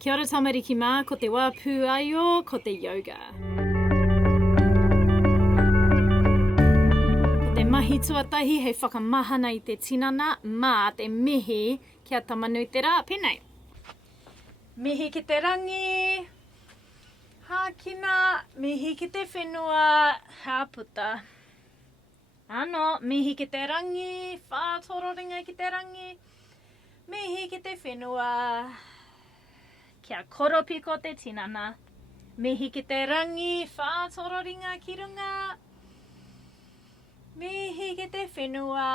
Kia ora tamariki mā, ko te wā Pū Āio, ko te yoga. Ko te mahi tuatahi hei whakamahana I te tinana, mā te mihi kia tamanui te rā, pēnei. Mihi ki te rangi, hākina, mihi ki te whenua, hāputa. Ano, mihi ki te rangi, whātororinga ki te rangi, mihi ki te whenua, kia koropi ko te tinana, mihi ki te rangi, whātororinga ki runga, mihi ki te whenua,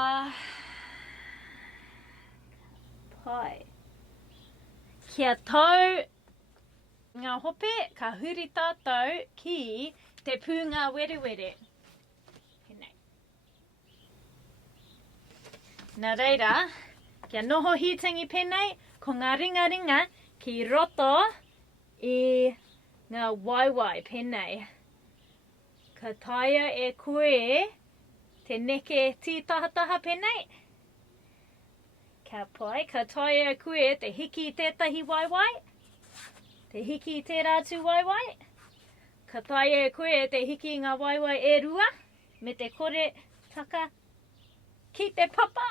pai. Kia tau ngā hope, ka huri tātou ki te pūngawerewere. Pēnei. Nā reira, kia noho hitangi pēnei, ko ngā ringa ki roto I ngā waiwai pēnei. Ka taia e koe te neke tītahataha pēnei. Ka pai, ka taia e koe te hiki I tētahi waiwai. Te hiki I tē rātu waiwai. Ka taia e koe te hiki I ngā waiwai e rua. Me te kore taka ki te papa.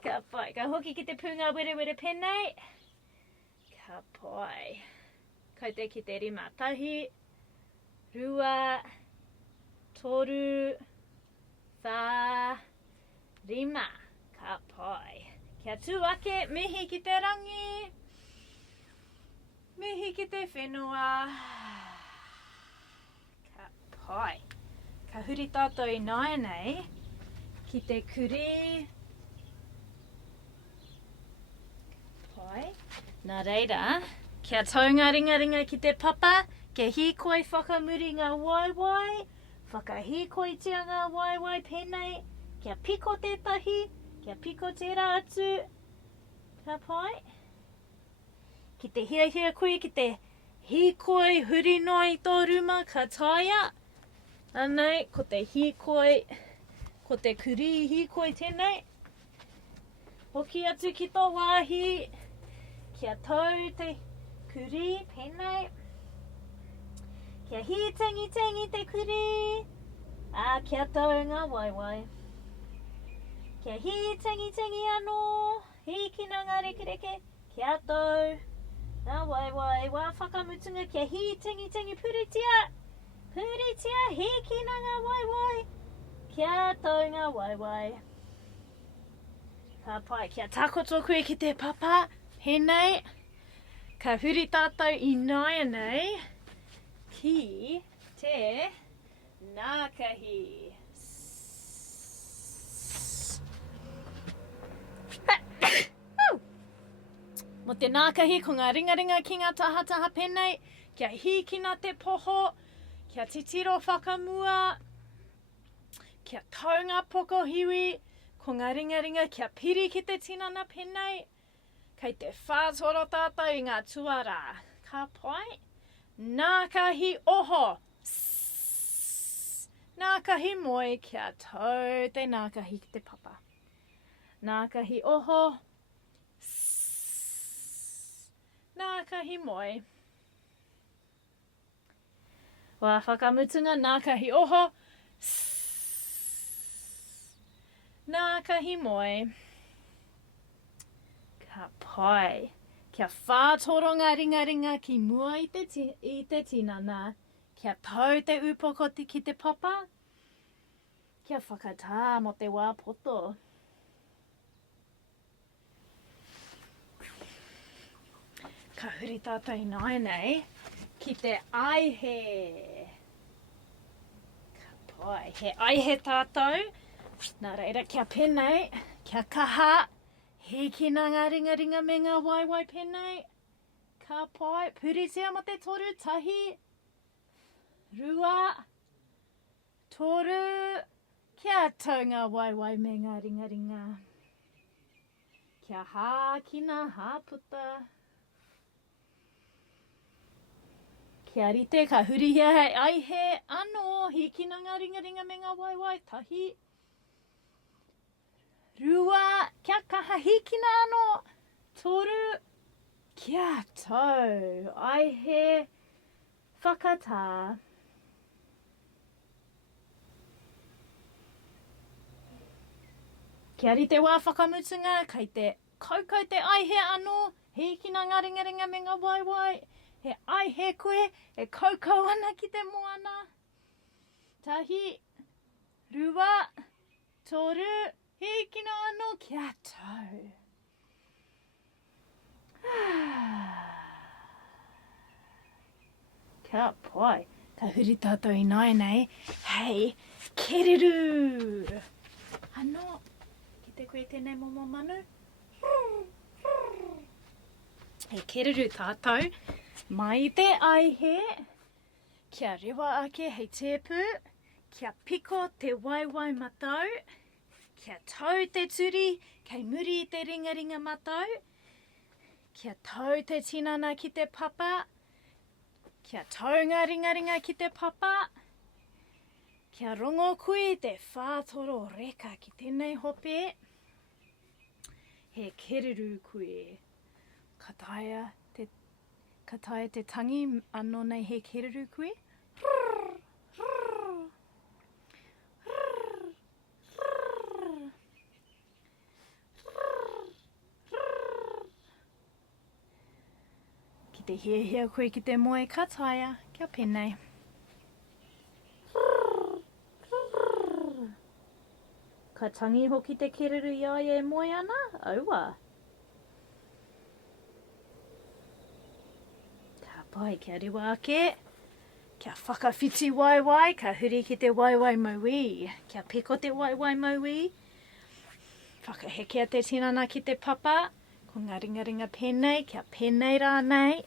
Ka pai, ka hoki ki te pūngawerewere pēnei. Ka pai. Kau te ki te rima tahi, rua, toru, whā, rima. Ka pai. Kia tū ake, mihi ki te rangi. Mihi ki te whenua. Ka pai. Ka huri tātou I nāianei ki te kurī. Nā reira, kia tau ngā ringa ki te papa, kia hīkoi whakamuri ngā waiwai, whakahīkoi tia ngā waiwai pēnei, kia piko tētahi, kia piko te rātu, ka pai. Ki te hiahia koe, ki te hīkoi huri noi tō ruma, ka taia. Anei, ko te hīkoi, ko te kurī hīkoi tēnei. Hoki atu ki tō wāhi. Kia tau te kurī pēnei. Kia hi tangi te kurī. Kia tau ngā waiwai. Kia hi tangi anō. Hikina ngā rekereke. Kia tau ngā waiwai. Wā whakamutunga. Kia hi tangi puritia. Puritia hikina ngā waiwai. Kia tau ngā waiwai. Ka pai, kia takoto koe ki te papa. Pēnei, ka huri tātou I nāianei ki te nākahi. Mo te nākahi ko ngā ringa ki ngā tahataha pēnei, kia hīkina te poho, kia titiro whakamua, kia tau ngā pokohiwi, ko ngā ringa kia piri ki te tinana pēnei, kei te whātoro tātou I ngā tuara. Ka pai. Nākahi oho. Nākahi moi kia tau te nākahi ki te papa. Nākahi oho. Nākahi moi. Wā whakamutunga nākahi oho. Nākahi moi. Ka pai. Kia whātoro ngā ringa ki mua I te tinana. Kia tau te upoko ki te papa. Kia whakatā mo te wā poto. Ka huri tātou I nāianei ki te aihe. Ka pai. He aihe tātou. Nā reira kia pēnei. Kia kaha. Hikina ngā ringa me ngā waiwai pēnei. Ka pai. Puritia mo te toru tahi. Rua. Toru. Kia tau ngā waiwai me ngā ringa. Kia hākina hāputa. Kia rite ka hurihia hei aihe. Ano. Hikina ngā ringa me ngā waiwai tahi. Rua, kia kaha hikina anō, toru, Kia tau, aihe, whakatā. Kia rite wā whakamutunga, kei te kaukau te aihe anō, he kina ngaringaringa me ngā waiwai, he aihe koe, e kaukau ana ki te moana. Tahi, rua, toru, he kina anō, kia tau. Kia pai, ka huri tātou I nai nei, hei, kereru. Anō, ki te koe tēnei momo manu. Hei kereru tātou, mai I te aihe, kia rewa ake hei tēpū, kia piko te waiwai matau, kia tau te turi, kei muri I te ringaringa matau, kia tau te tinana ki te papa, kia tau ngā ringaringa ki te papa, kia rongo koe te whātoro reka ki tēnei hope, he kereru koe, ka taia te tangi anō nei he kereru koe, Te hiahia koe ki te moe ka taia, kia penei. Ka tangi hoki te kereru iai e moe ana, aua. Ka pai kia rewa ake, kia whakawhiti waiwai, ka huri ki te waiwai maui, kia piko te waiwai maui, whakahekea te tinana ki te papa, ko ngā ringaringa penei, kia penei rānei.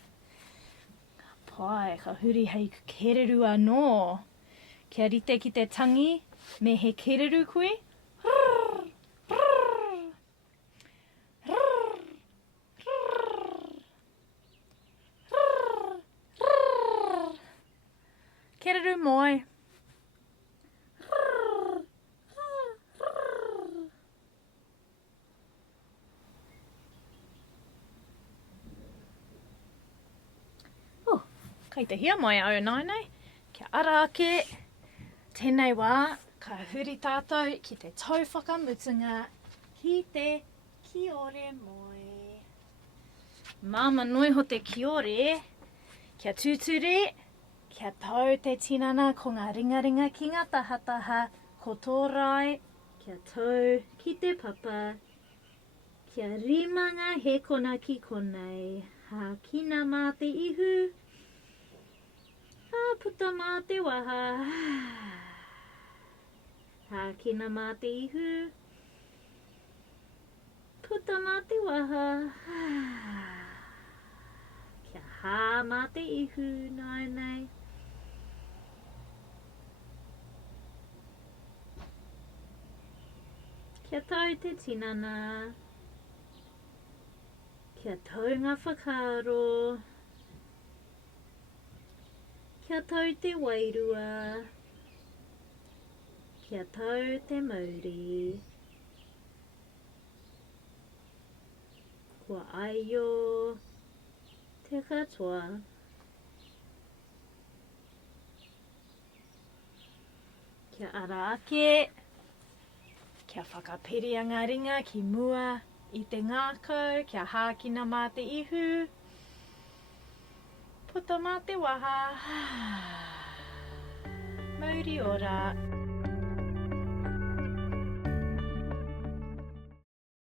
Pai, ka huri hei kereru anō. Kia rite ki te tangi, me he kereru koe. Kereru moi. Kei te hia mai au nainei, kia ara ake, tēnei wā, ka huri tātou ki te tau whakamutunga, ki te kiore moi. Māma noi ho te kiore, kia tūture, kia tau te tinana ko ngā ringaringa ki ngā tahataha, ko tō rai, kia tau ki te papa, kia rimanga he kona ki konei, ha kina mā te ihu, puta mā te waha, ha kina mā te ihu, puta mā te waha, kia hā mā te ihu, nai nei. Kia tau te tinana, kia tau ngā whakaaro, kia tau te wairua, kia tau te mauri, Pū Āio, te katoa, kia ara ake, kia whakaperia ngā ringa ki mua I te ngākau, kia hākina mā te ihu, puta mā te waha, mauri ora.